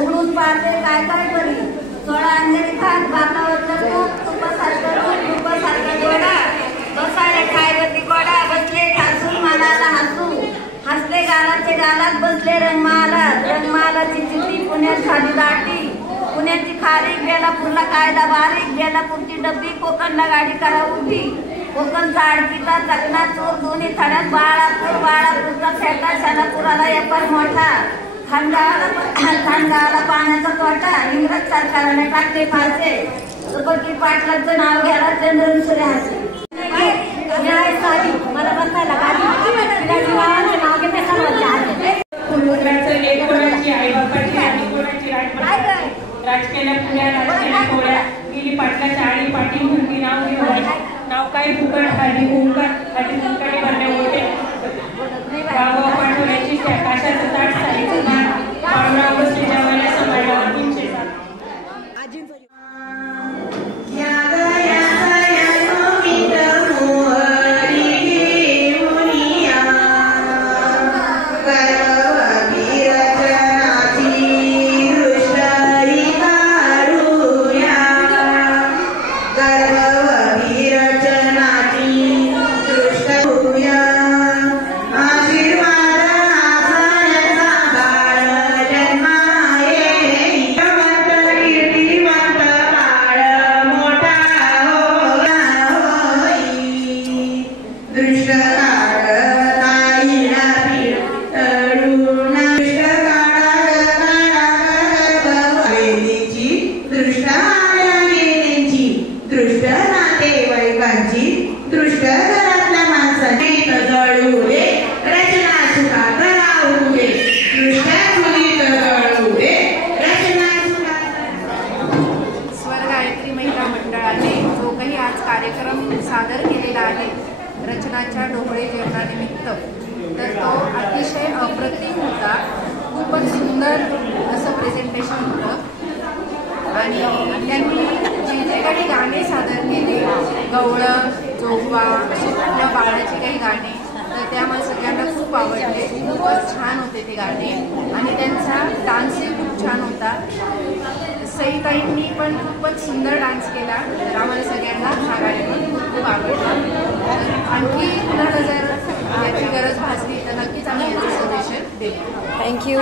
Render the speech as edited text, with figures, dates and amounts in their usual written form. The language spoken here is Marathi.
उघडून पाहते काय काय करी सोळा अंधेरी खात बाकावरचं तूप तुपासारखं दूध तुपासारखं गोडा बसायला खायवरती गोडा बसले ठासून मनाला हसू हसले गालाचे गालात बसले रंगमालात रंगमालाची चिठी पुण्यात झाली दाटी पुण्याची खारीक बेलापूरला कायदा बारीक बेलापूरची डब्बी कोकणला गाडी करा उठी कोकणचा आडकीचा चकना चोर दोन्ही थड्यात बाळापूरचा फेटा शालापुराला एपर मोठा खानगावाला पाण्याचा तोटा इंग्रज सरकारने टाकले फासे सुपकी पाटलाचं नाव घ्यायला चंद्रसूर्य हसे मला बसायला नाव घेते एक कोणाची आई बापाची आणि कोणाची राजकीय पुण्या राजकीय पोळ्या गेली पाटलाच्या आळी पाठी म्हणती नाव काय फुकट खाली ओंकार आधी फुकट भरले मोठे गावा पाठवण्याची काशाचं ताट साडीचं ताट पांढरा बसले जेवायला समाजावर 307 दृष्ट घरातल्या माणसाची जळू दे रचना सुखा करावू दे दृष्ट मुलीत जळू दे रचना सुखा। स्वर गायत्री महिला मंडळाने जो काही आज कार्यक्रम सादर केलेला आहे रचनाच्या ढोबळे जेवणानिमित्त तर तो अतिशय अप्रतिम होता खूपच सुंदर असं प्रेझेंटेशन होतं आणि त्यांनी जे काही गाणे सादर केले गवळण जोगवा किंवा बाळाची काही गाणी तर त्या मला सगळ्यांना खूप आवडले खूपच छान होते ते गाणे आणि त्यांचा डान्सही खूप छान होता सईताईंनी पण खूपच सुंदर डान्स केला तर आम्हाला सगळ्यांना हा कार्यक्रम खूप खूप आवडला आणखी कुणाला जर याची गरज भासली तर नक्कीच आम्ही याचं सजेशन देऊ थँक्यू